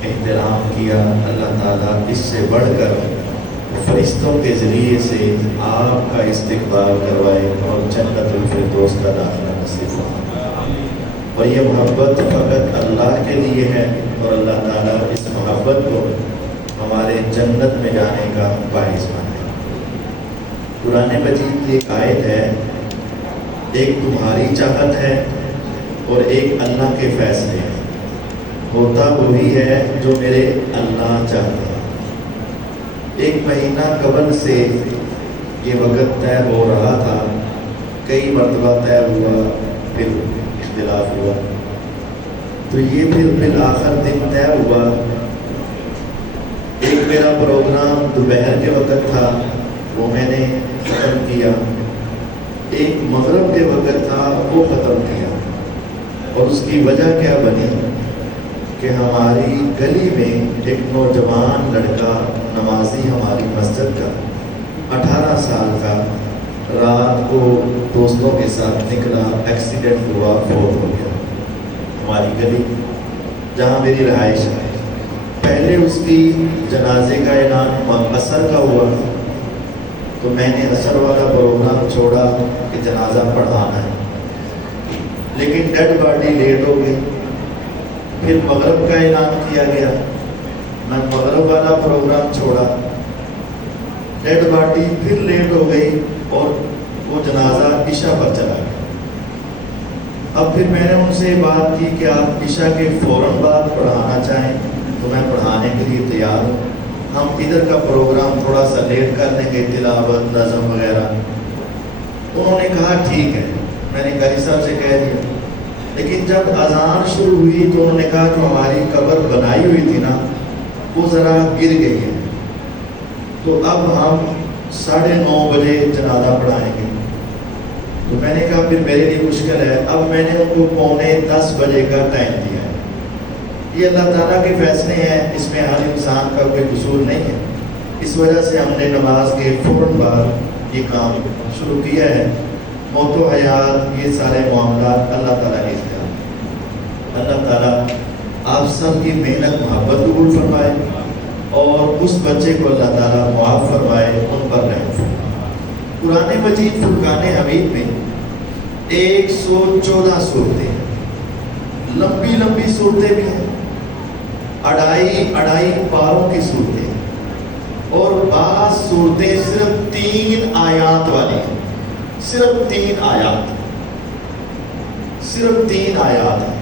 احترام کیا، اللہ تعالیٰ اس سے بڑھ کر فرشتوں کے ذریعے سے آپ کا استقبال کروائے اور جنت الفردوس کا داخلہ نصیب فرمائے۔ اور یہ محبت فقط اللہ کے لیے ہے، اور اللہ تعالیٰ اس محبت کو ہمارے جنت میں جانے کا باعث بنے۔ قرآن مجید کی ایک آیت ہے، ایک تمہاری چاہت ہے اور ایک اللہ کے فیصلے ہیں، ہوتا وہی ہے جو میرے اللہ چاہتے ہیں۔ ایک مہینہ قبل سے یہ وقت طے ہو رہا تھا، کئی مرتبہ طے ہوا، پھر اختلاف ہوا، تو یہ پھر بالآخر دن طے ہوا۔ ایک میرا پروگرام دوپہر کے وقت تھا، وہ میں نے ختم کیا، ایک مغرب کے وقت تھا، وہ ختم کیا۔ اور اس کی وجہ کیا بنی کہ ہماری گلی میں ایک نوجوان لڑکا نمازی ہماری مسجد کا 18 سال کا رات کو دوستوں کے ساتھ نکلا، ایکسیڈنٹ ہوا، فوت ہو گیا۔ ہماری گلی جہاں میری رہائش ہے، پہلے اس کی جنازے کا اعلان عصر کا ہوا، تو میں نے عصر والا پروگرام چھوڑا کہ جنازہ پڑھانا ہے، لیکن ڈیڈ باڈی لیٹ ہو گئی۔ پھر مغرب کا اعلان کیا گیا، میں مغرب والا پروگرام چھوڑا، ڈیڈ باڈی پھر لیٹ ہو گئی اور وہ جنازہ عشاء پر چلا گیا۔ اب پھر میں نے ان سے بات کی کہ آپ عشاء کے فوراً بعد پڑھانا چاہیں تو میں پڑھانے کے لیے تیار ہوں، ہم ادھر کا پروگرام تھوڑا سا لیٹ کر دیں گے، تلاوت نظم وغیرہ۔ انہوں نے کہا ٹھیک ہے، میں نے قاری صاحب سے کہہ دیا۔ لیکن جب اذان شروع ہوئی تو انہوں نے کہا کہ ہماری قبر بنائی ہوئی تھی نا، وہ ذرا گر گئی ہے، تو اب ہم 9:30 بجے جنازہ پڑھائیں گے۔ تو میں نے کہا پھر میرے لیے مشکل ہے، اب میں نے ان کو 9:45 بجے کا ٹائم دیا ہے۔ یہ اللہ تعالیٰ کے فیصلے ہیں، اس میں ہر انسان کا کوئی قصور نہیں ہے۔ اس وجہ سے ہم نے نماز کے فوراً بعد یہ کام شروع کیا ہے۔ موت و حیات یہ سارے معاملات اللہ تعالیٰ کے اختیار۔ اللہ تعالیٰ آپ سب کی محنت محبت قبول فرمائے اور اس بچے کو اللہ تعالیٰ معاف فرمائے، ان پر رحم فرمائے۔ قرآن مجید فرقان حمید میں 114 صورتیں، لمبی لمبی صورتیں بھی ہیں، اڑائی پاروں کی صورتیں، اور بعض صورتیں صرف 3 آیات والی ہیں، صرف 3 آیات ہیں،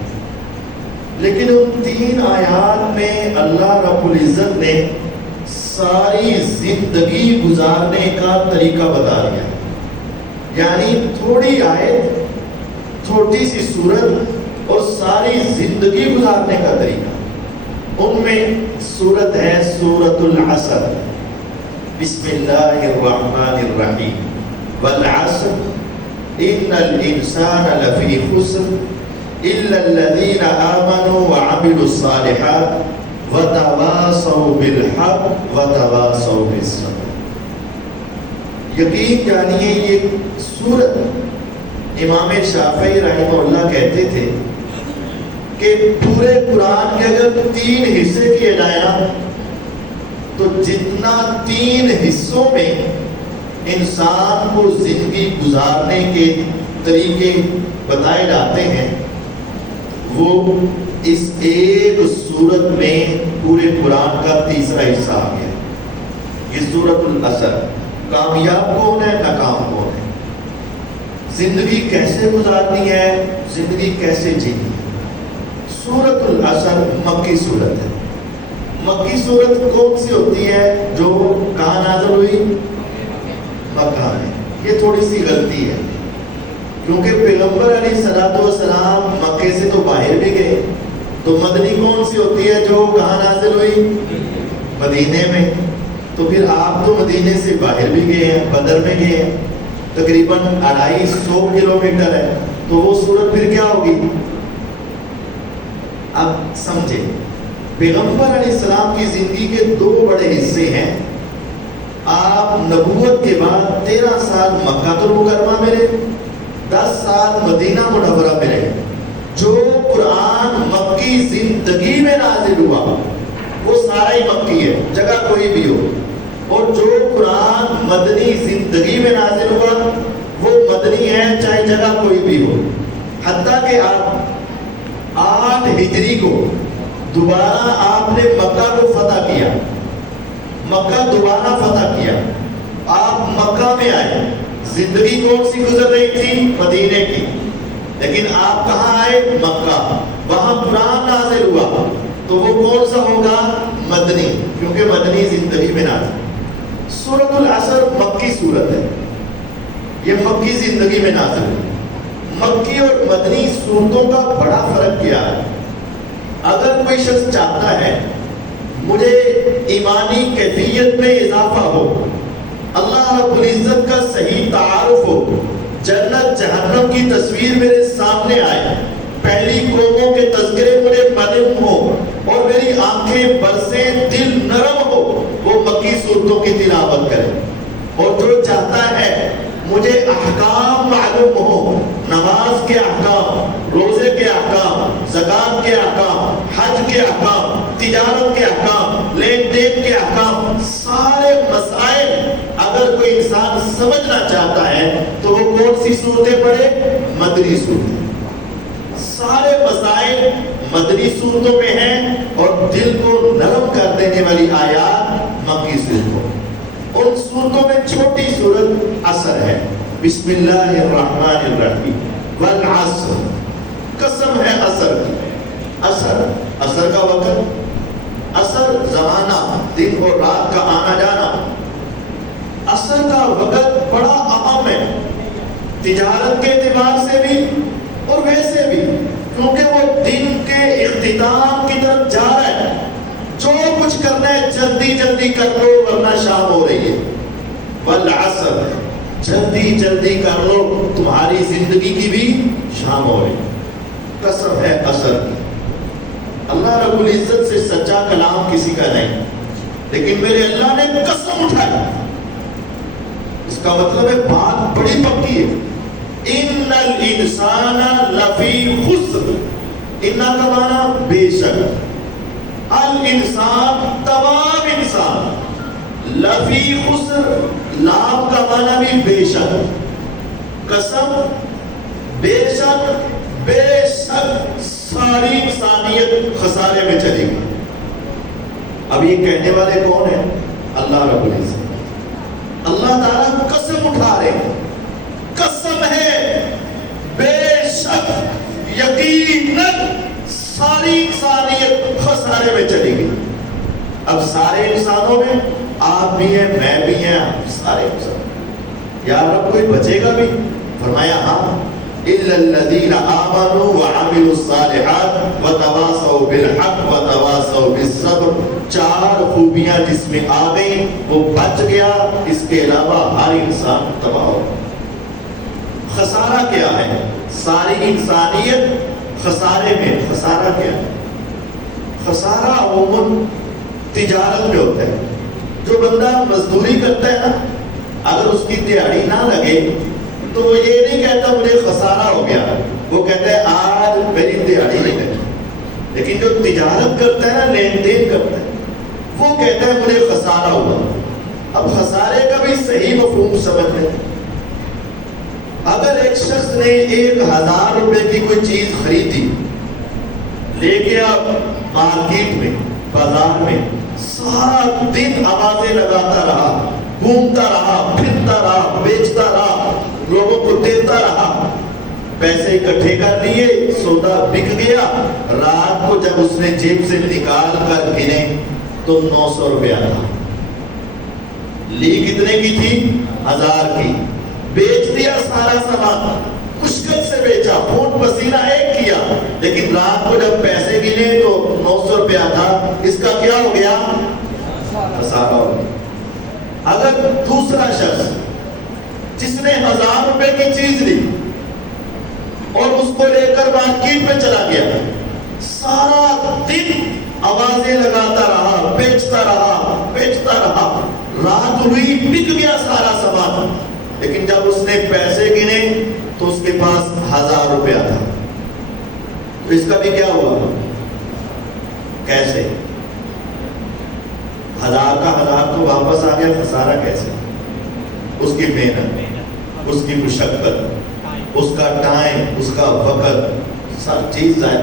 لیکن ان 3 آیات میں اللہ رب العزت نے ساری زندگی گزارنے کا طریقہ بتا دیا۔ یعنی تھوڑی آیت، چھوٹی سی سورت اور ساری زندگی گزارنے کا طریقہ۔ ان میں سورت ہے سورۃ العصر، بسم اللہ الرحمن الرحیم، والعصر ان الانسان لفی خسر الا الذین آمنوا وعملوا الصالحات وتواصوا بالحق وتواصوا بالصبر۔ یقین جانیے یہ سورت امام شافعی رحمہ اللہ کہتے تھے کہ پورے قرآن کے اگر 3 حصے کیے جائیں نا، تو جتنا 3 حصوں میں انسان کو زندگی گزارنے کے طریقے بتائے جاتے ہیں، وہ اس ایک سورت میں پورے قرآن کا تیسرا حصہ آ گیا۔ یہ سورۃ العصر۔ کامیاب کون ہے، ناکام کون ہے، زندگی کیسے گزارنی ہے، زندگی کیسے جینی ہے۔ سورۃ العصر مکی صورت ہے۔ مکی صورت کون سی ہوتی ہے؟ جو کہاں نازل ہوئی؟ مکہ میں۔ یہ تھوڑی سی غلطی ہے، کیونکہ پیغمبر علیہ الصلوۃ والسلام مکے سے تو باہر بھی گئے، تو مدنی کون سی ہوتی ہے جو کہاں نازل ہوئی؟ مدینے میں۔ تو پھر آپ تو مدینے سے باہر بھی گئے ہیں، بدر میں گئے ہیں، تقریباً 250 کلومیٹر ہے، تو وہ صورت پھر کیا ہوگی؟ اب سمجھے، پیغمبر علیہ السلام کی زندگی کے 2 بڑے حصے ہیں۔ آپ نبوت کے بعد 13 سال مکہ المکرمہ میں رہے، 10 سال مدینہ منورہ میں رہے۔ جو قرآن مکی زندگی میں نازل ہوا وہ سارا ہی مکی ہے، جگہ کوئی بھی ہو. اور جو قرآن مدنی زندگی میں نازل ہوا وہ مدنی ہے، چاہے جگہ کوئی بھی ہو. حتیٰ کہ آپ 8 ہجری کو دوبارہ آپ نے مکہ کو فتح کیا، مکہ دوبارہ فتح کیا. آپ مکہ میں آئے، زندگی کون سی گزر رہی تھی؟ مدینے کی. لیکن آپ کہاں آئے؟ مکہ. وہاں قرآن نازل ہوا تو وہ کون سا ہوگا؟ مدنی، کیونکہ مدنی زندگی میں نازل. سورۃ العصر مکی سورت ہے، یہ مکی زندگی میں نازل ہے. مکی اور مدنی سورتوں کا بڑا فرق کیا ہے؟ اگر کوئی شخص چاہتا ہے مجھے ایمانی کیفیت میں اضافہ ہو، اللہ رب العزت کا صحیح تعارف ہو، جنت جہنم کی تصویر میرے سامنے آئے، پہلی قوموں کے تذکرے مجھے معلوم ہو اور میری آنکھیں برسیں، دل نرم ہو، وہ مکی سورتوں کی تلاوت کرے. اور جو چاہتا ہے مجھے احکام معلوم ہو، نماز کے احکام، روزے کے احکام، زکات کے احکام، حج کے احکام، تجارت کے احکام، لین دین کے احکام، سارے مسائل اگر کوئی انسان سمجھنا چاہتا ہے تو وہ کون سی صورتیں پڑھے؟ مدنی صورتیں. سارے مسائل مدنی صورتوں میں ہیں اور دل کو نرم کر دینے والی آیات مکی صورتوں. ان صورتوں میں چھوٹی صورت عصر ہے. بسم اللہ الرحمن الرحیم. والعصر، قسم ہے عصر کی. عصر کا وقت، عصر زمانہ، دن اور رات کا آنا جانا. عصر کا وقت بڑا اہم ہے، تجارت کے اعتبار سے بھی اور ویسے بھی، کیونکہ وہ دن کے اختتام کی طرف جا رہا ہے. جو کچھ کرنا ہے جلدی جلدی کر لو ورنہ شام ہو رہی ہے. والعصر، جلدی جلدی کر لو تمہاری زندگی کی بھی شام ہو رہی. قسم ہے عصر کی. اللہ رب العزت سے سچا کلام کسی کا نہیں، لیکن میرے اللہ نے قسم اٹھائی. اس کا مطلب ہے بات بڑی پکی ہے. ان الانسان لفی خسر. ان کا معنی بے شک، الانسان تمام انسان، لفی خسر لام کا معنی بھی بے شک. قسم، بے شک، بے شک ساری انسانیت خسارے میں چلے گی. اب یہ کہنے والے کون ہیں؟ اللہ رب العزت. اللہ تعالیٰ قسم اٹھا رہے ہیں، قسم ہے بے شک یقیناً ساری انسانیت خسارے میں چلی گئی. اب سارے انسانوں میں آپ بھی ہیں، میں بھی ہیں، سارے انسان. یا رب کوئی بچے گا بھی؟ فرمایا ہاں، الا الذین آمنوا وعملوا الصالحات وتواصوا بالحق وتواصوا بالصبر. 4 خوبیاں جس میں آ گئی وہ بچ گیا، اس کے علاوہ ہر انسان تباہ ہو. خسارہ کیا ہے؟ ساری انسانیت خسارے میں. خسارہ کیا ہے؟ خسارہ عموماً تجارت میں ہوتا ہے. جو بندہ مزدوری کرتا ہے نا، اگر اس کی دیہاڑی نہ لگے تو وہ یہ نہیں کہتا مجھے خسارہ ہو گیا، وہ کہتا ہے آج میری دیہاڑی نہیں لگی. لیکن جو تجارت کرتا ہے نا، لین دین کرتا ہے، وہ کہتا ہے مجھے خسارہ ہوا. اب خسارے کا بھی صحیح مفہوم سمجھ لیں. اگر ایک شخص نے 1000 روپے کی کوئی چیز خریدی، لے گیا مارکیٹ میں، بازار میں، سارا دن آوازیں لگاتا رہا، گھومتا رہا، پھرتا رہا، بیچتا رہا، لوگوں کو دیتا رہا، پیسے اکٹھے کر لیے، سودا بک گیا. رات کو جب اس نے جیب سے نکال کر گنے تو 900 روپیہ تھا. لی کتنے کی تھی؟ 1000 کی. بیچ دیا سارا سامان، مشکل سے بیچا، خون پسینہ ایک کیا، لیکن رات کو جب پیسے گنے تو 900 روپیہ تھا. اس کا کیا ہو گیا؟ خسارہ ہو گیا. اگر دوسرا شخص جس نے 1000 روپے کی چیز لی اور اس کو لے کر مارکیٹ میں چلا گیا، سارا دن آوازیں لگاتا رہا، بیچتا رہا، رات ہوئی بک گیا سارا سامان، لیکن جب اس نے پیسے گنے تو اس کے پاس 1000 روپیہ تھا. تو اس کا بھی کیا ہوا؟ کیسے؟ 1000 کا 1000 تو واپس آ گیا، خسارہ کیسے؟ اس کی محنت، اس کی مشقت، اس کا ٹائم، اس کا وقت، سب چیز ہے.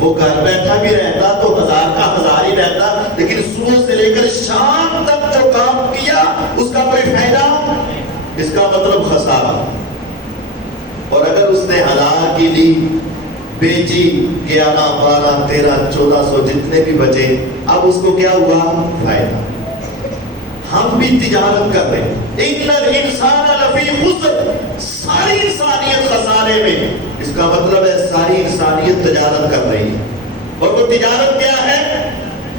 وہ گھر بیٹھا بھی رہتا تو 1000 کا 1000 ہی رہتا، لیکن صبح سے لے کر شام تک جو کام کیا اس کا کوئی فائدہ، اس کا مطلب خسارہ. اور اگر اس نے 1000 کی لی، بیچی، 11 12 13 1400 جتنے بھی بچے، اب اس کو کیا ہوا؟ فائدہ. ہم بھی تجارت کر رہے ہیں. ان الانسان لفی خسر، ساری انسانیت خسارے میں. اس کا مطلب ہے ساری انسانیت تجارت کر رہی ہے. اور وہ تجارت کیا ہے؟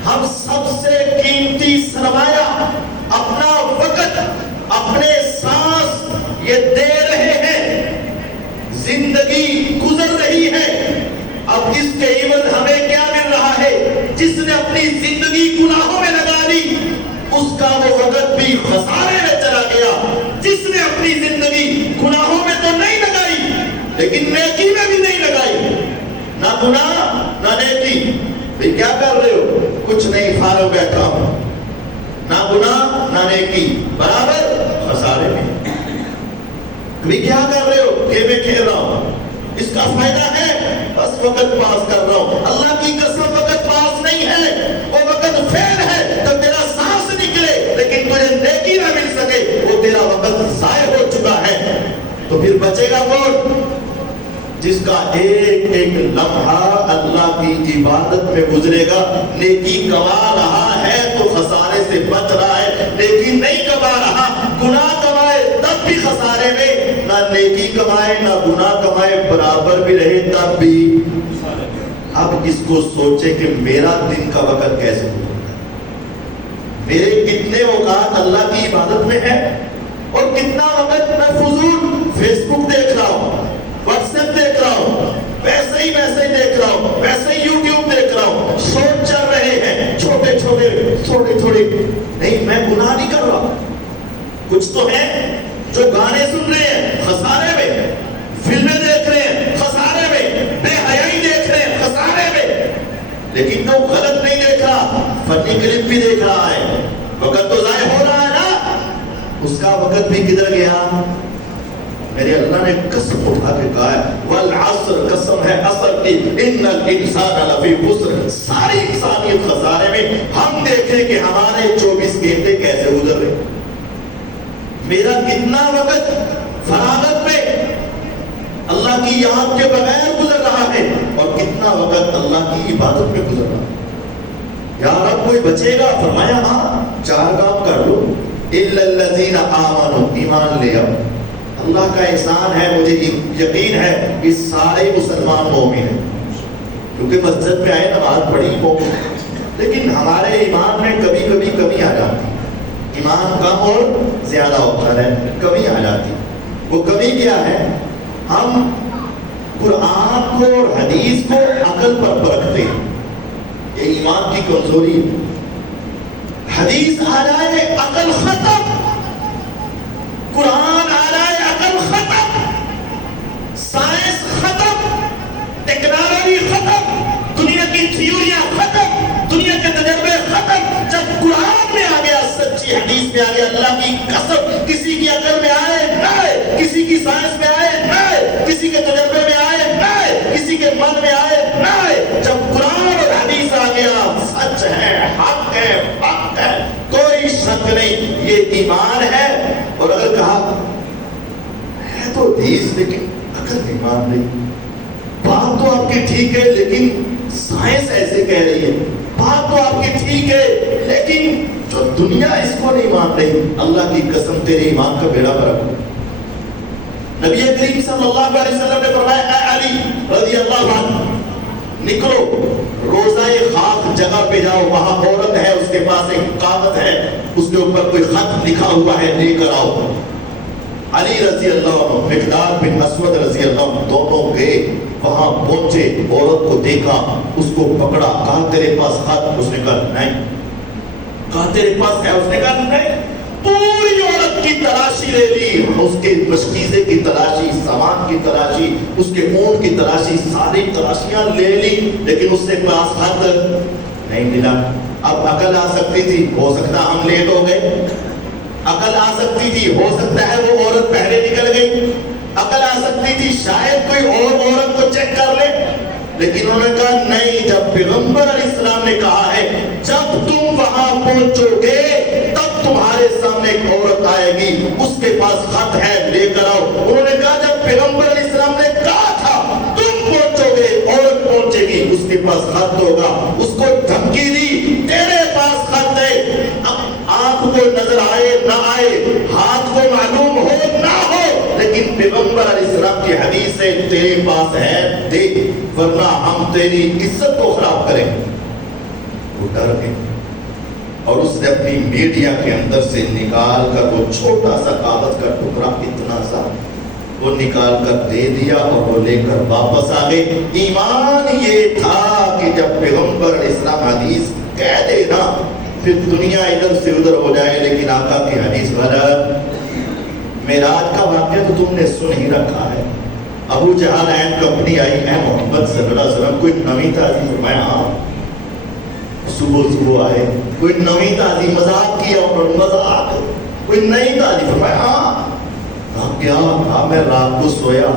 ہم سب سے قیمتی سرمایہ اپنا وقت، اپنے سانس یہ دے رہے ہیں. زندگی گزر رہی ہے، اب اس کے عوض ہمیں کیا مل رہا ہے؟ جس نے اپنی زندگی گناہوں میں لگا دی اس کا وہ وقت بھی خسارے میں چلا گیا. جس نے اپنی زندگی گناہوں میں تو نہیں لگائی لیکن نیکی میں بھی نہیں لگائی، نہ گناہ نہ نیکی. بھئی کیا کر رہے ہو؟ کچھ نہیں، فارغ بیٹھا ہوں. نہ گناہ نہ نیکی، برابر خسارے میں. بھئی کیا کر رہے ہو؟ گیمیں کھیل رہا ہوں. اس کا فائدہ ہے؟ بس وقت پاس کر رہا ہوں. اللہ کی قسم وقت پاس نہیں ہے، وہ وقت فیل ہے. تو تیرا سانس نکلے لیکن تجھے نیکی نہ مل سکے، وہ تیرا وقت ضائع ہو چکا ہے. تو پھر بچے گا کون؟ جس کا ایک ایک لمحہ اللہ کی عبادت میں گزرے گا. نیکی کما رہا ہے تو خسارے سے بچ رہا ہے، نیکی نہیں کما رہا، گناہ کمائے تب بھی خسارے میں، نہ نیکی کمائے نہ گناہ کمائے برابر بھی رہے تب بھی. اب اس کو سوچے کہ میرا دن کا وقت کیسے ہو، میرے کتنے اوقات اللہ کی عبادت میں ہے اور کتنا وقت میں فضول فیس بک دیکھ رہا ہوں، واٹس ایپ دیکھ رہا ہوں، ویسے ہی دیکھ رہا ہوں، ویسے ہی یوٹیوب دیکھ رہا ہوں. شوق چل رہے ہیں چھوٹے چھوٹے. نہیں، میں گناہ نہیں کر رہا. کچھ تو ہے جو گانے سن رہے ہیں خسارے میں، فلمیں دیکھ رہے ہیں خسارے میں، بے حیائی دیکھ رہے ہیں خسارے میں. لیکن جو غلط نہیں دیکھ رہا، فنی کلپ بھی دیکھ رہا ہے، وقت تو ضائع ہو رہا ہے نا. اس کا وقت بھی کدھر گیا؟ میرے اللہ نے قسم اٹھا کے کہا ہے والعصر، قسم ہے عصر کی، ان الانسان لفی خسر، ساری انسانیت خسارے میں. ہم دیکھیں کہ ہمارے 24 گھنٹے کیسے گزر رہے. میرا کتنا وقت فراغت میں اللہ کی یاد کے بغیر گزر رہا ہے اور کتنا وقت اللہ کی عبادت میں گزر رہا ہے. یا رب کوئی بچے گا؟ فرمایا ہاں، 4 کام کر لو. الا الذین آمنوا، ایمان لے آؤ. اللہ کا احسان ہے، مجھے یقین ہے کہ سارے مسلمان مومن ہیں، کیونکہ مسجد میں آئے نماز پڑھی مومن. لیکن ہمارے ایمان میں کبھی کبھی کمی آ جاتی، ایمان کم اور زیادہ ہوتا ہے، کمی آ جاتی. وہ کمی کیا ہے؟ ہم قرآن کو اور حدیث کو عقل پر پرکھتے ہیں. یہ ایمان کی کمزوری ہے. حدیث آ جائے عقل ختم، قرآن آ جائے عقل ختم، سائنس ختم، ٹیکنالوجی ختم، دنیا کی تھیوریاں ختم، دنیا کے تجربے ختم. جب قرآن میں آ گیا، سچی حدیث میں آ گیا، اللہ کی قسم کسی کی عقل میں آئے نہ آئے، کسی کی سائنس میں آئے نہ آئے، کسی کے تجربے میں آئے نہ آئے، کسی کے من میں آئے نہ آئے، جب قرآن اور حدیث آ گیا، سچ ہے، حق ہے، حق ہے، کوئی شک نہیں، یہ ایمان ہے. اور اگر کہا ہے تو حدیث لیکن عقل ایمان نہیں، بات تو آپ کی ٹھیک ہے لیکن سائنس ایسے کہہ رہی ہے، بات تو آپ کی ٹھیک ہے لیکن جو دنیا اس کو نہیں مان رہی، اللہ کی قسم تیرے ایمان کا بیڑا فرق ہو. نبی کریم صلی اللہ علیہ وسلم نے فرمایا اے علی رضی اللہ عنہ، نکلو روزہ خاک جگہ پہ جاؤ، وہاں عورت ہے، اس کے پاس ایک کاغذ ہے، اس کے اوپر کوئی خط لکھا ہوا ہے، لے کر آؤ. علی رضی اللہ عنہ، مقداد بن اسود رضی اللہ عنہ دونوں گئے، وہاں پہنچے، عورت کو دیکھا، اس کو پکڑا، کہا تیرے پاس خط؟ اس نے کہا نہیں. کہا تیرے پاس ہے؟ اس نے کہا نہیں. پوری عورت کی تلاشی لے لی، اس کے مشکیزے کی تلاشی، سامان کی تلاشی، اس کے اونٹ کی تلاشی، ساری تلاشیاں لے لی، لیکن اس کے پاس خط نہیں ملا. اب عقل آ سکتی تھی, ہو سکتا ہم لیٹ ہو گئے. عقل آ سکتی تھی, ہو سکتا ہے وہ عورت پہلے نکل گئی. عقل آ سکتی تھی شاید کوئی اور عورت کو چیک کر لے. لیکن انہوں نے کہا نہیں, جب پیغمبر علیہ السلام نے کہا ہے جب تم وہاں پہنچو گے تب تمہارے سامنے ایک عورت آئے گی, اس کے پاس خط ہے, لے کر آؤ. انہوں نے کہا جب پیغمبر علیہ السلام نے کہا تھا تم پہنچو گے, عورت پہنچے گی, اس کے پاس خط ہوگا, اس کو دھمکی دی تیرے پاس خط ہے. آنکھ کو نظر آئے نہ آئے, ہاتھ کو معلوم ہو نہ ہو, لیکن پیغمبر علیہ السلام کی حدیث ہے تیرے پاس ہے دے, ورنہ ہم تیری عزت کو خراب کریں. وہ ڈر گئی اور اس نے اپنی میڈیا کے اندر سے نکال کر وہ چھوٹا سا کاغذ کا ٹکڑا اتنا سا وہ نکال کر دے دیا اور وہ لے کر واپس آ گئے. ایمان یہ تھا کہ جب پیغمبر علیہ السلام حدیث کہہ دے نا پھر دنیا ادھر سے ادھر ہو جائے, لیکن آقا کی حدیث غلط. معراج کا واقعہ تو تم نے سن ہی رکھا ہے. ابو جہل اینڈ کمپنی آئی, اے محمد صلی اللہ علیہ وسلم کوئی نویں تعظیم فرمایا. ہاں صبح صبح آئے, کوئی نویں تعظیم, مذاق کیا اور مذاق, کوئی نئی تعظیم فرمایا. ہاں کیا, میں رات کو سویا,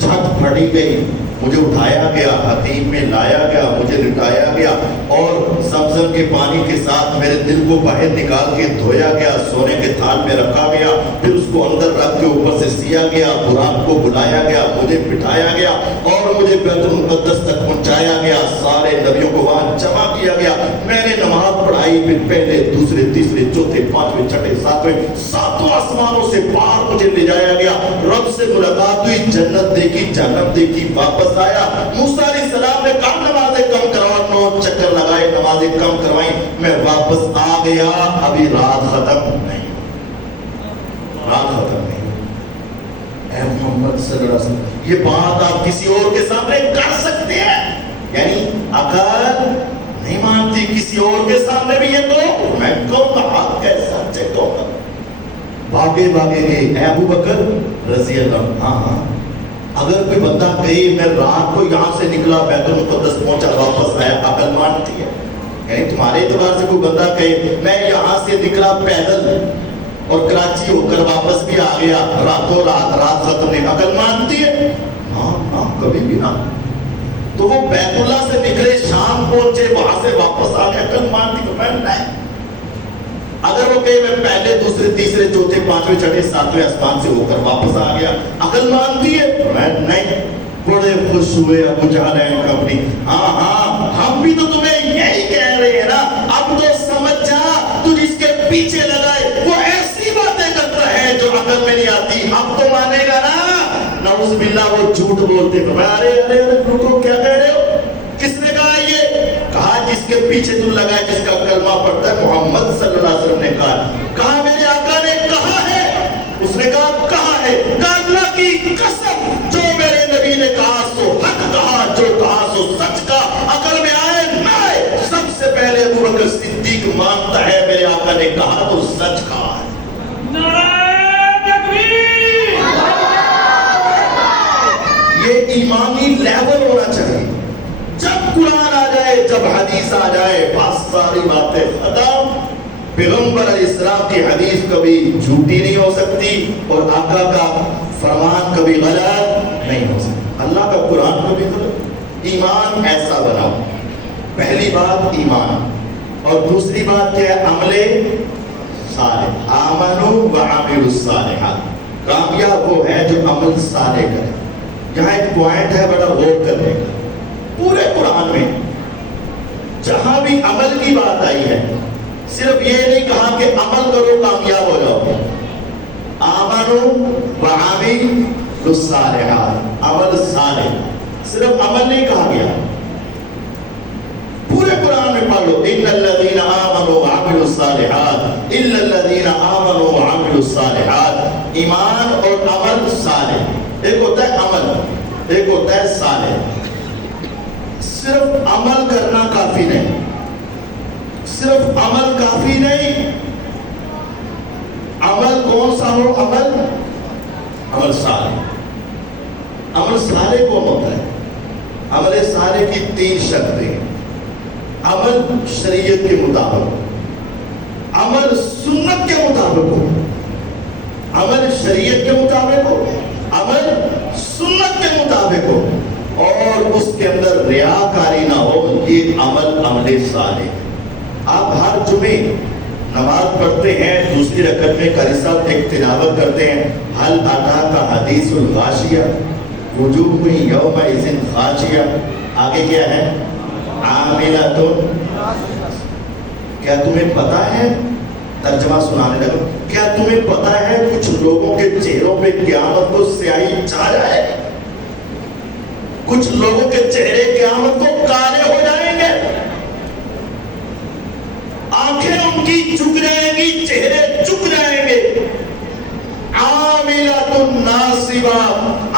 چھت پھٹی گئی, مجھے اٹھایا گیا, حتیم میں لایا گیا, مجھے لٹایا گیا اور زمزم کے پانی کے ساتھ میرے دل کو باہر نکال کے دھویا گیا, سونے کے تھال میں رکھا گیا, پھر اس کو اندر رکھ کے اوپر سے سیا گیا, براق کو بلایا گیا, مجھے بٹھایا گیا اور مجھے بیت المقدس تک پہنچایا گیا, سارے نبیوں کو وہاں جمع کیا گیا, میں نے نماز پڑھائی, پھر پہلے دوسرے تیسرے چوتھے پانچویں چھٹے ساتویں ساتوں آسمانوں سے باہر مجھے لے جایا گیا, رب سے ملاقات ہوئی, جنت دیکھی, جہنم دیکھی, واپس آیا. موسیٰ علیہ السلام نے کہا نمازیں کم کرواؤ, 9 چکر لگائے, نمازیں کم کروائیں, میں واپس آ گیا. ابھی رات ختم نہیں, رات ختم نہیں. اے محمد صلی اللہ علیہ وسلم, یہ بات آپ کسی اور کے سامنے کر سکتے ہیں؟ یعنی عقل نہیں مانتی کسی اور کے سامنے بھی, یہ تو میں کہوں گا آپ کیسا چیک کہوں گا. بھاگے بھاگے گئے. اے ابو بکر رضی اللہ عنہ, ہاں اگر کوئی بندہ کہے میں رات کو یہاں سے نکلا, بیت المقدس پہنچا, واپس آیا, عقل مانتی ہے؟ یعنی تمہارے اعتبار سے کوئی بندہ کہے میں یہاں سے نکلا پیدل اور کراچی ہو کر واپس بھی آ گیا, راتوں رات, رات ختم نہیں, عقل مانتی ہے؟ ہاں کبھی بھی نہ. تو وہ بیت اللہ سے نکلے, شام پہنچے, وہاں سے واپس آ گیا, عقل مانتی ہے؟ میں نہیں. اگر وہ کہے میں پہلے دوسرے تیسرے چوتھے پانچویں چھٹے ساتویں آسمان سے ہو کر واپس آ گیا, عقل مانتی ہے؟ میں نہیں. بڑے خوش ہوئے ابو جہل اینڈ کمپنی, ہاں ہم بھی تو تمہیں یہی کہہ رہے ہیں نا, اب تو سمجھ جا تو جس کے پیچھے لگائے وہ ایسی باتیں کرتا ہے جو عقل میں نہیں آتی, اب تو مانے گا نا. نعوذ باللہ وہ جھوٹ بولتے, ارے ارے ارے رکو, کیا کہہ رہے ہو؟ کس نے کہا یہ؟ کہا جس کے پیچھے تم لگائے, جس کا کلمہ پڑھتا ہے. محمد صلی اللہ علیہ وسلم نے کہا میرے آقا نے کہا ہے. اس نے کہا ہے, کہا اللہ کی قسم جو میرے نبی نے کہا سو حق کہا, جو کہا سو سچ کا, عقل میں آئے نہ آئے. سب سے پہلے ابو بکر صدیق مانتا ہے میرے آقا نے کہا تو سچ کہا ہے. یہ ایمانی لیول ہونا چاہیے. جب قرآن آ جائے, جب حدیث آ جائے, بس ساری باتیں ختم. پیغمبر علیہ السلام کی حدیث کبھی جھوٹی نہیں ہو سکتی اور آقا کا فرمان کبھی غلط نہیں ہو سکتا, اللہ کا قرآن کبھی غلط. ایمان ایسا بناؤ, پہلی بات ایمان, اور دوسری بات کیا ہے؟ عمل صالح. آمنوا وعملوا الصالحات. کامیاب وہ ہے جو عمل صالح کرے. یہاں ایک پوائنٹ ہے بڑا غور کرنے کا. پورے قرآن میں جہاں بھی عمل کی بات آئی ہے, صرف یہ نہیں کہا کہ عمل کرو کامیاب ہو جاؤ. آمنوا وعملوا الصالحات, عمل صالح, صرف عمل نہیں کہا گیا. پورے قرآن میں پڑھ لو, ان الذین آمنوا وعملوا الصالحات, الا الذین آمنوا وعملوا الصالحات. ایمان اور عمل صالح, ایک ہوتا ہے عمل, ایک ہوتا ہے صالح. صرف عمل کرنا کافی نہیں, صرف عمل کافی نہیں. عمل کون سا ہو؟ عمل صالح. عمل صالح کون ہوتا ہے؟ عمل صالح کی 3 شرطیں. عمل شریعت کے مطابق، عمل سنت کے مطابق ہو، عمل شریعت کے مطابق ہو، عمل سنت کے مطابق ہو، اور اس کے اندر ریاکاری نہ ہو، یہ عمل صالح۔ آپ ہر جمعے نماز پڑھتے ہیں، دوسری رکعت میں قاری صاحب ایک تلاوت کرتے ہیں، حل اتا کا حدیث الغاشیہ وجوہ یومئذ خاشیہ، آگے کیا ہے؟ عاملۃ۔ کیا تمہیں پتا ہے، ترجمہ سنانے لگا، کیا تمہیں پتا ہے کچھ لوگوں کے چہروں پہ قیامت کو سیاہی چھا جائے؟ کچھ لوگوں کے چہرے قیامت کو کالے ہو جائیں گے، آنکھیں ان کی جھک جائیں گی، چہرے جھک جائیں گے۔ عاملۃ ناصبہ،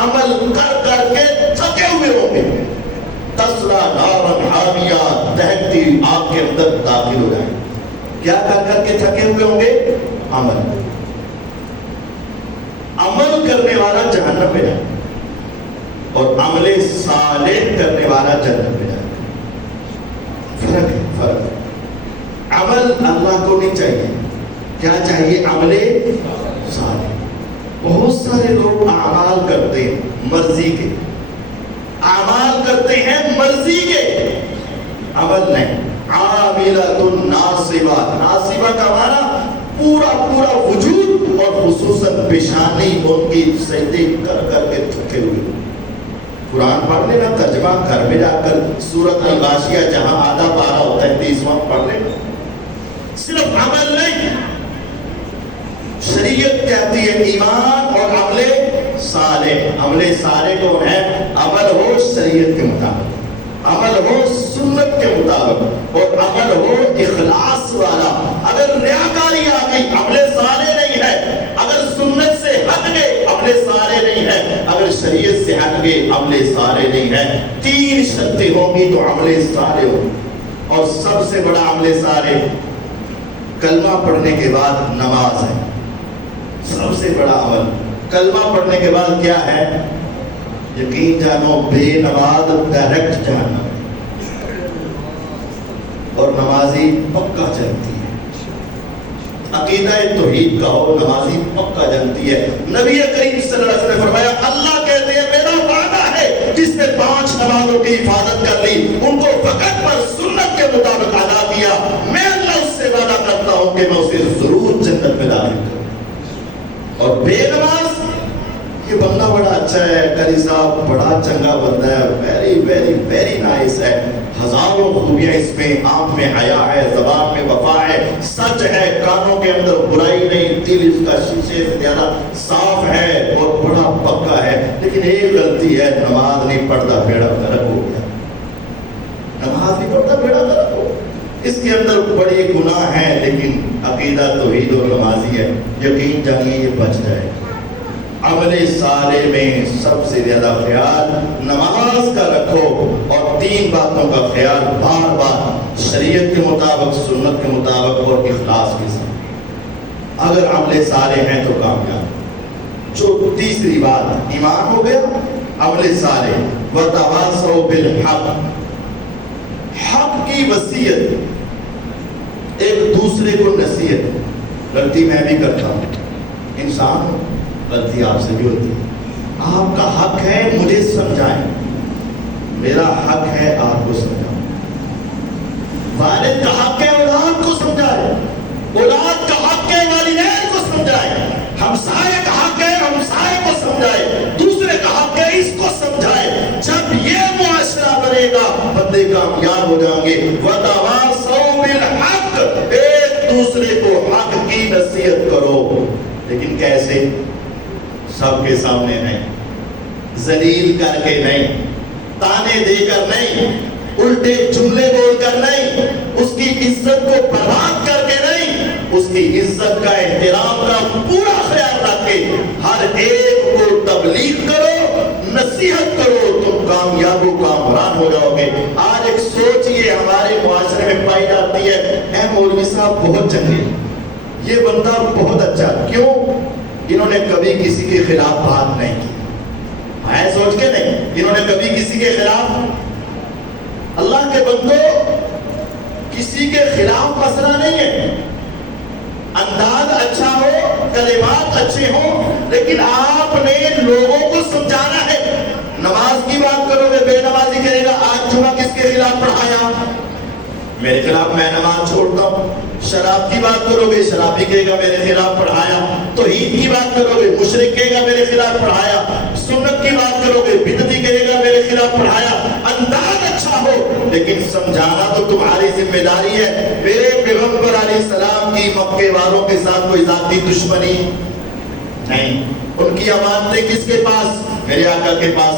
عمل کر کر کے تھکے ہوئے ہوں گے، تصلیٰ نارا حامیہ، دہکتی آگ کے اندر داخل ہو جائیں گے۔ کیا کر کر کے تھکے ہوئے ہوں گے؟ عمل کرنے والا جہنم میں جائے اور عمل صالح کرنے والا جنت میں جائے۔ فرق ہے، فرق ہے۔ عمل اللہ کو نہیں چاہیے، کیا چاہیے؟ عمل صالح۔ بہت سارے لوگ اعمال کرتے ہیں مرضی کے، اعمال کرتے ہیں مرضی کے، عمل نہیں۔ عاملۃ ناصبہ، ناصبہ کا معنی پورا پورا وجود اور خصوصاً پیشانی ان کی سجدے کر کر کے تھکے ہوئے۔ قرآن پڑھ لینا، ترجمہ گھر میں جا کر سورۃ الغاشیہ جہاں آدھا پارہ ہوتا ہے 30واں پڑھ لینا۔ صرف عمل نہیں، شریعت کہتی ہے ایمان اور عمل صالح۔ عمل صالح کون ہے؟ عمل ہو شریعت کے مطابق، عمل ہو سنت کے مطابق، اور عمل ہو اخلاص والا۔ اگر ریاکاری آ گئی، عمل صالح نہیں ہے۔ اگر سنت سے ہٹ گئے، عمل صالح نہیں ہے۔ اگر شریعت سے ہٹ گئے، عمل صالح نہیں ہے۔ تین شرطیں ہوں گی تو عمل صالح ہو۔ اور سب سے بڑا عمل صالح کلمہ پڑھنے کے بعد نماز ہے۔ سب سے بڑا عمل کلمہ پڑھنے کے بعد کیا ہے؟ یقین جانو بے نماز ڈائریکٹ جہنم، اور نمازی پکا جنتی ہے۔ عقیدہ توحید کا ہو، نمازی پکا جنتی ہے۔ نبی کریم صلی اللہ علیہ وسلم نے فرمایا، اللہ کہتے ہیں میرا وعدہ ہے جس نے 5 نمازوں کی حفاظت کر لی، ان کو وقت پر سنت کے مطابق ادا کیا، میں اللہ اس سے وعدہ کرتا ہوں کہ میں اسے ضرور جنت میں داخل کروں۔ اور بے نماز، یہ بندہ بڑا اچھا ہے، قاری صاحب بڑا چنگا بندہ ہے، ویری ویری ویری نائس ہے، ہزاروں خوبیاں اس میں، آنکھ میں حیا ہے، زبان میں وفا ہے، سچ ہے، کانوں کے اندر برائی نہیں، دل اس کا شیشے سے زیادہ صاف ہے اور بڑا پکا ہے، لیکن ایک غلطی ہے، نماز نہیں پڑھتا، بیڑا غرق ہو گیا۔ نماز نہیں پڑھتا، بیڑا غرق ہو، اس کے اندر بڑے گناہ ہیں، لیکن عقیدہ توحید اور نمازی ہے، یقین جانیے یہ بچ جائے۔ عمل صالح میں سب سے زیادہ خیال نماز کا رکھو، اور 3 باتوں کا خیال بار بار، شریعت کے مطابق، سنت کے مطابق اور اخلاص کے ساتھ۔ اگر عمل صالح ہیں تو کامیاب۔ جو تیسری بات، ایمان ہو گیا، عمل صالح، وتواصوا بالحق، حق کی وصیت، ایک دوسرے کو نصیحت۔ غلطی میں بھی کرتا ہوں، انسان ہوں، غلطی آپ سے بھی ہوتی ہے۔ آپ کا حق ہے مجھے سمجھائیں، میرا حق ہے آپ کو سمجھاؤں۔ والد کا حق ہے اولاد کو سمجھائے، اولاد کا حق ہے والدین کو سمجھائے، ہمسائے کا حق ہے ہمسائے کو سمجھائے، دوسرے کا حق ہے اس کو سمجھائے۔ جب یہ معاشرہ بنے گا بندے کامیاب ہو جائیں گے۔ وتواصوا بالحق، ایک دوسرے کو حق کی نصیحت کرو، لیکن کیسے؟ سب کے سامنے نہیں، ذلیل کر کے نہیں، تانے دے کر نہیں، الٹے جملے بول کر نہیں، اس کی عزت کو برباد کر کے نہیں، اس کی عزت کا احترام کا پورا خیال رکھ کے ہر ایک کو تبلیغ کرو، نصیحت کرو، تم کامیاب و کامران ہو جاؤ گے۔ آج ایک سوچ یہ ہمارے معاشرے میں پائی جاتی ہے، اے مولوی صاحب بہت چنگے، یہ بندہ بہت اچھا، کیوں؟ انہوں نے کبھی کسی کے خلاف بات نہیں کی، ہے سوچ کے نہیں، انہوں نے کبھی کسی کے خلاف۔ اللہ کے بندو، کسی کے خلاف مسئلہ نہیں ہے، انداز اچھا ہو، کلمات اچھے ہوں، لیکن آپ نے لوگوں کو سمجھانا ہے۔ نماز کی بات کرو گے، بے نمازی کہے گا آج جمعہ کس کے خلاف پڑھایا؟ میرے خلاف، میں نماز چھوڑتا ہوں۔ شراب کی بات کرو گے، شرابی کہے گا میرے خلاف پڑھایا۔ توحید کی بات کرو گے، مشرک کہے گا میرے خلاف پڑھایا۔ سنت کی بات کرو گے، بدعتی کہے گا میرے خلاف پڑھایا۔ انداز اچھا ہو لیکن سمجھانا تو تمہاری ذمہ داری ہے۔ میرے پیغمبر علیہ السلام کی مکے والوں کے ساتھ کوئی ذاتی دشمنی نہیں، ان کی امانتیں کس کے پاس؟ میرے آقا کے پاس۔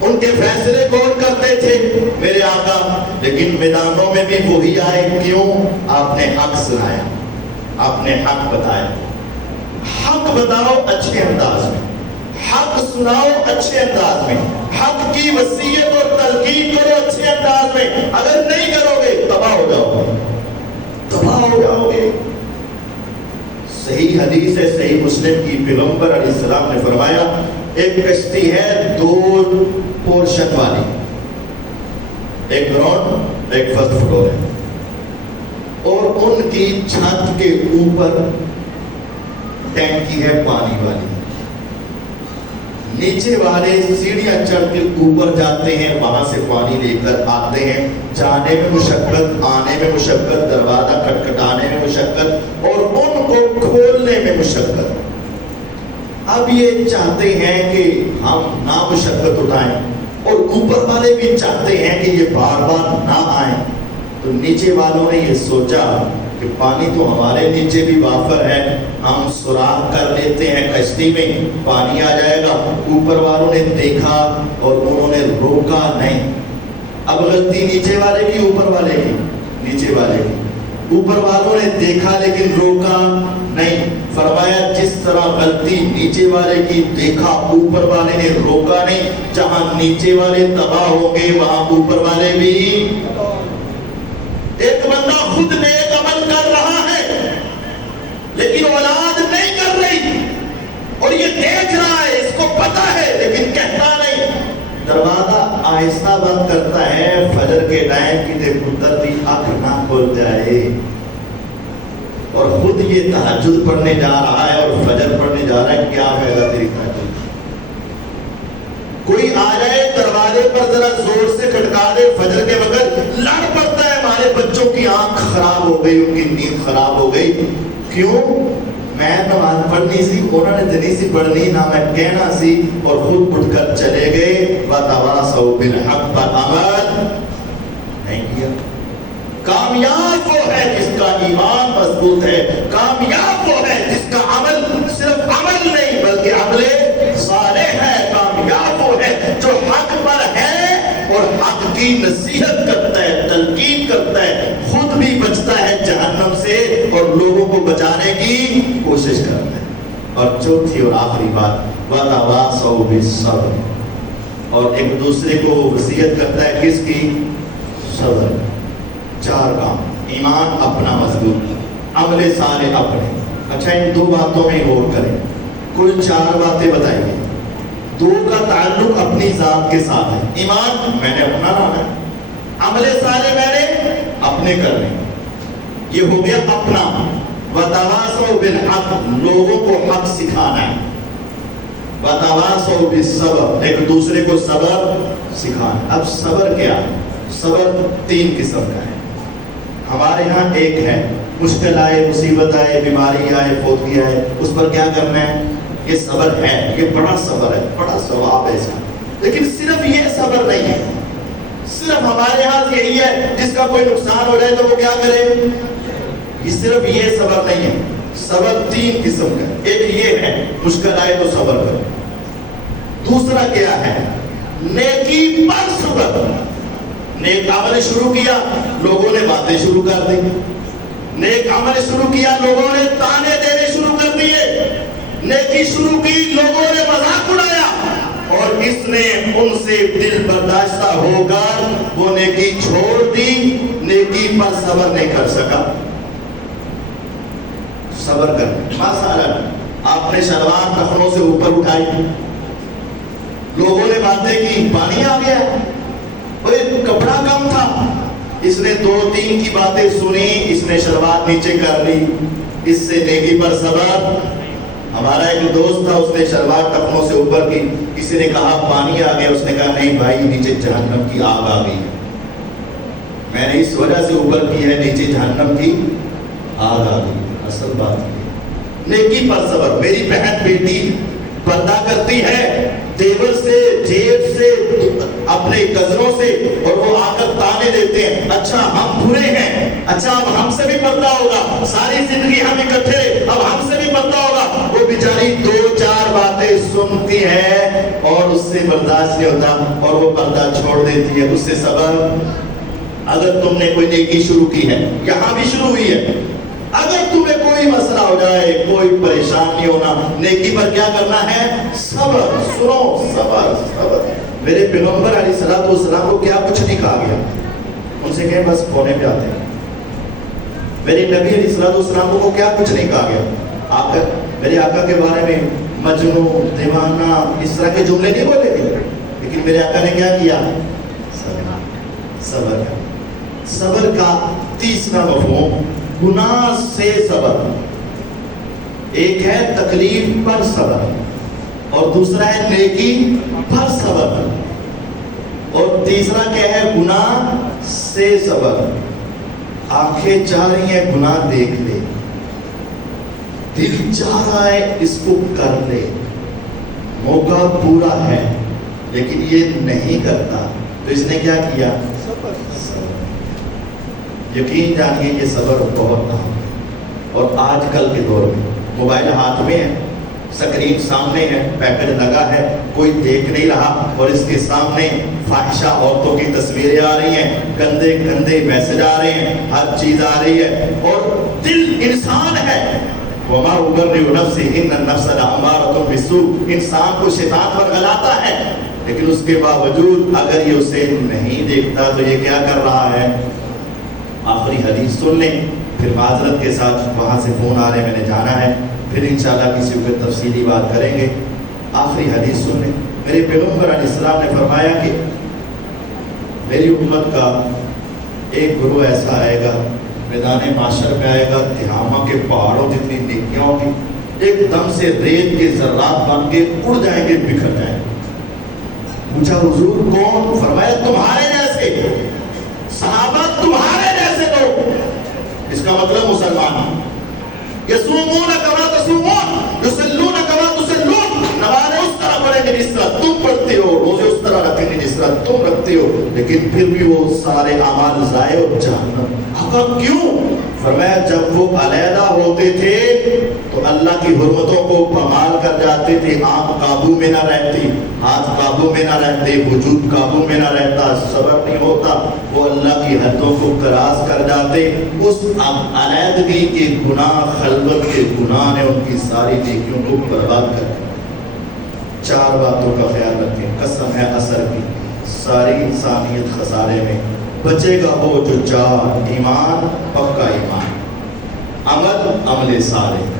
ان کے فیصلے کون کرتے تھے؟ میرے آقا۔ لیکن میدانوں میں بھی وہی آئے، کیوں؟ آپ نے حق سنایا، آپ نے حق بتایا۔ حق بتاؤ اچھے انداز میں، حق سناؤ اچھے انداز میں، حق کی وصیت اور تلقین کرو اچھے انداز میں۔ اگر نہیں کرو گے تباہ ہو جاؤ گے، تباہ ہو جاؤ گے۔ صحیح حدیث ہے، صحیح مسلم کی، پیغمبر علیہ السلام نے فرمایا ایک کشتی ہے 2 پورشن والی، ایک گراؤنڈ ایک فرسٹ فلور ہے، اور ان کی چھت کے اوپر ٹینکی ہے پانی والی، نیچے والے سیڑھیاں چڑھ کے اوپر جاتے ہیں، وہاں سے پانی لے کر آتے ہیں، جانے میں مشقت، آنے میں مشقت، دروازہ کھٹکھٹانے میں مشقت، اور ان کو کھولنے میں مشقت۔ اب یہ چاہتے ہیں کہ ہم نہ مشقت اٹھائیں، اور اوپر والے بھی چاہتے ہیں کہ یہ بار بار نہ آئیں۔ تو نیچے والوں نے یہ سوچا کہ پانی تو ہمارے نیچے بھی وافر ہے، ہم سوراخ کر لیتے ہیں کشتی میں، پانی آ جائے گا۔ اوپر والوں نے دیکھا اور انہوں نے روکا نہیں۔ اب غلطی نیچے والے کی، اوپر والے کی؟ نیچے والے کی۔ اوپر والوں نے دیکھا لیکن روکا نہیں۔ فرمایا جس طرح غلطی نیچے والے کی، دیکھا اوپر والے نے، روکا نہیں، جہاں نیچے والے تباہ ہو گئے وہاں اوپر والے بھی۔ ایک بندہ خود نیک عمل کر رہا ہے لیکن اولاد نہیں کر رہی، اور یہ دیکھ رہا ہے، اس کو پتا ہے لیکن کہتا نہیں۔ دروازہ آہستہ بند کرتا ہے، فجر کے ٹائم کی دے پتر دی آنکھ نہ کھول جائے، اور خود یہ تہجد پڑھنے جا رہا ہے اور فجر پڑھنے جا رہا ہے، کیا فائدہ تیری تہجد؟ کوئی آ جائے دروازے پر ذرا زور سے کھٹکا دے فجر کے وقت، لڑ پڑتا ہے ہمارے بچوں کی آنکھ خراب ہو گئی، ان کی نیند خراب ہو گئی۔ کیوں؟ میں نماز پڑھنی سی، انہوں نے دنی سی پڑھنی، نہ میں کہنا سی، اور خود اٹھ کر چلے گئے۔ وَتَوَاصَوْا بِالْحَقِّ پر عمل نہیں کیا۔ کامیاب وہ ہے جس کا ایمان مضبوط ہے، کامیاب وہ ہے جس کا عمل صرف عمل نہیں بلکہ عمل صالح ہے۔ کامیاب وہ ہے جو حق پر ہے اور حق کی نصیحت کرتا ہے، تلقین کرتا ہے، خود بھی بچتا ہے جہنم سے اور لوگوں کو بچانے کی کوشش کرتا ہے۔ اور چوتھی اور آخری بات، وَتَوَاصَوْا بِالصَّبْرِ، اور ایک دوسرے کو وصیت کرتا ہے کس کی؟ صبر۔ 4 کام، ایمان اپنا مضبوط، عمل صالح اپنے۔ اچھا ان 2 باتوں میں غور کریں، کل 4 باتیں بتائیے، 2 کا تعلق اپنی ذات کے ساتھ ہے۔ ایمان میں نے اپنا رہنا ہے، عمل صالح میں نے اپنے کرنے، یہ ہو گیا اپنا۔ وَتَوَاصَوْا بِالْحَقِّ، لوگوں کو حق سکھانا ہے۔ وَتَوَاصَوْا بِالصَّبْرِ، ایک دوسرے کو صبر سکھانا۔ اب صبر کیا ہے؟ صبر 3 قسم کا ہے۔ ہمارے ہاں ایک ہے، مشکل آئے، مصیبت آئے، بیماری آئے، فوتگی آئے، اس پر کیا کرنا ہے؟ یہ صبر ہے، یہ بڑا صبر ہے، بڑا ثواب ہے اس کا۔ لیکن صرف یہ صبر نہیں ہے، صرف ہمارے ہاں یہی ہے جس کا کوئی نقصان ہو جائے تو وہ کیا کرے؟ یہ صرف یہ صبر نہیں ہے، صبر 3 قسم کا۔ ایک یہ ہے مشکل آئے تو صبر کرو۔ دوسرا کیا ہے؟ نیکی پر صبر۔ نیک عمل شروع کیا، لوگوں نے باتیں شروع کر دی، نیک عمل شروع کیا، لوگوں نے تانے دینے شروع کر دیے، نیکی شروع کی، لوگوں نے مذاق اڑایا، اور اس نے ان سے دل برداشتہ ہو کر وہ نیکی چھوڑ دی، نیکی پر صبر نہیں کر سکا۔ صبر کر، مثلا آپ نے شلوار ٹخنوں سے اوپر اٹھائی، لوگوں نے باتیں کی، پانی آ گیا، کپڑا کم تھا، اس نے 2-3 کی باتیں سنی، اس نے شلوار نیچے کر لی، اس سے نیکی پر صبر۔ ہمارا ایک دوست تھا، اس نے شلوار ٹخنوں سے اوپر کی، کسی نے کہا پانی آ گیا، اس نے کہا نہیں بھائی نیچے جہنم کی آگ آ گئی، میں نے اس وجہ سے اوپر کی ہے، نیچے جہنم کی آگ آ گئی۔ اصل بات ہے نیکی پر صبر۔ میری بہن بیٹی پردہ کرتی ہے دیور سے، جیب سے، اپنے کزنوں سے، اور وہ آ کر تانے دیتے ہیں اچھا ہم برے ہیں، اچھا اب ہم سے بھی پردہ ہوگا، ساری زندگی ہم اکٹھے، اب ہم سے بھی پردہ ہوگا۔ وہ بیچاری 2-4 باتیں سنتی ہے اور اس سے برداشت نہیں ہوتا اور وہ پردہ چھوڑ دیتی ہے۔ اس سے صبر۔ اگر تم نے کوئی نیکی شروع کی ہے، یہاں بھی شروع ہوئی ہے، اگر تمہیں کوئی مسئلہ ہو جائے، کوئی پریشان نہیں ہونا، نیکی پر کیا کرنا ہے؟ صبر۔ سنو، صبر صبر۔ میرے پیغمبر علیہ الصلوۃ والسلام کو کیا کچھ نہیں کہا گیا، ان سے کہیں بس کونے پہ آتے ہیں۔ میرے نبی علیہ الصلوۃ والسلام کو کیا کچھ نہیں کہا گیا، میرے آقا کے بارے میں مجنون، دیوانہ، اس طرح کے جملے نہیں بولے گئے، لیکن میرے آقا نے کیا کیا؟ صبر۔ صبر کا تیسرا مفہوم گناہ سے صبر۔ ایک ہے تکلیف پر صبر اور دوسرا ہے نیکی پر صبر، اور تیسرا کیا ہے؟ گناہ سے صبر۔ آنکھیں چاہ رہی ہیں گناہ دیکھ لے، دل چاہ رہا ہے اس کو کر لے، موقع پورا ہے لیکن یہ نہیں کرتا، تو اس نے کیا کیا؟ صبر۔ یقین جانیے یہ صبر بہت اہم ہے، اور آج کل کے دور میں موبائل ہاتھ میں ہے، سکرین سامنے ہے، پیکٹ لگا ہے، کوئی دیکھ نہیں رہا، اور اس کے سامنے فاحشہ عورتوں کی تصویریں آ رہی ہیں، گندے گندے میسج آ رہے ہیں، ہر چیز آ رہی ہے، اور دل انسان ہے، وما ابرئ نفسی ان النفس لامارۃ بالسوء، انسان کو شیطان پر غلاتا ہے، لیکن اس کے باوجود اگر یہ اسے نہیں دیکھتا تو یہ کیا کر رہا ہے؟ آخری حدیث سن لیں، پھر معذرت کے ساتھ وہاں سے فون آ رہے ہیں، میں نے جانا ہے، پھر انشاءاللہ کسی کو تفصیلی بات کریں گے۔ آخری حدیث سن لیں۔ میرے پیغمبر علیہ السلام نے فرمایا کہ میری امت کا ایک گروہ ایسا آئے گا، میدان معاشر میں آئے گا، تہامہ کے پہاڑوں جتنی نیکیاں ہوگی، ایک دم سے ریت کے ذرات بن کے اڑ جائیں گے، بکھر جائیں گے۔ پوچھا حضور کون؟ فرمایا تمہارے جیسے صحابہ، تمہارے جیسے لوگ، اس کا مطلب مسلمان، یصومون کما تصومون، یصلون کما تصلون، نمازیں اس طرح پڑھیں گے جس طرح تم پڑھتے ہو، روزے اس طرح رکھیں گے جس طرح تم رکھتے ہو، لیکن پھر بھی وہ سارے اعمال ضائع ہو جہنم۔ آقا کیوں؟ فرمایا جب وہ علیحدہ ہوتے تھے تو اللہ کی حرمتوں کو پامال کر جاتے تھے، آنکھ قابو میں نہ رہتی، ہاتھ قابو میں نہ رہتے، وجود قابو میں نہ رہتا، صبر نہیں ہوتا، وہ اللہ کی حدوں کو کراس کر جاتے۔ اس علیحدگی کے گناہ، خلوت کے گناہ نے ان کی ساری نیکیوں کو برباد کر دیا۔ 4 باتوں کا خیال رکھیں، قسم ہے اثر کی، ساری انسانیت خسارے میں، بچے گا وہ جو 4، ایمان، پکا ایمان، عمل صالح،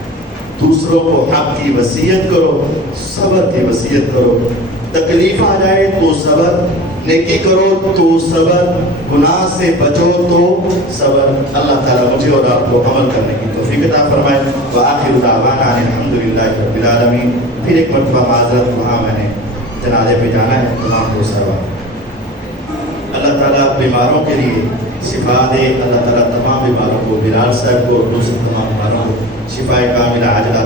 دوسروں کو حق کی وصیت کرو، صبر کی وصیت کرو، تکلیف آ جائے تو صبر، نیکی کرو تو صبر، گناہ سے بچو تو صبر۔ اللہ تعالیٰ مجھے اور آپ کو عمل کرنے کی توفیق عطا فرمائے۔ وآخر دعوانا الحمدللہ رب العالمین۔ پھر ایک مرتبہ معذرت، وہاں میں نے جنازے پہ جانا ہے، تمام کو سروا۔ اللہ تعالیٰ بیماروں کے لیے شفا دے، اللہ تعالیٰ تمام بیماروں کو، بلال صاحب کو، دوسرے تمام بیماروں کو شفا کاملہ عاجلہ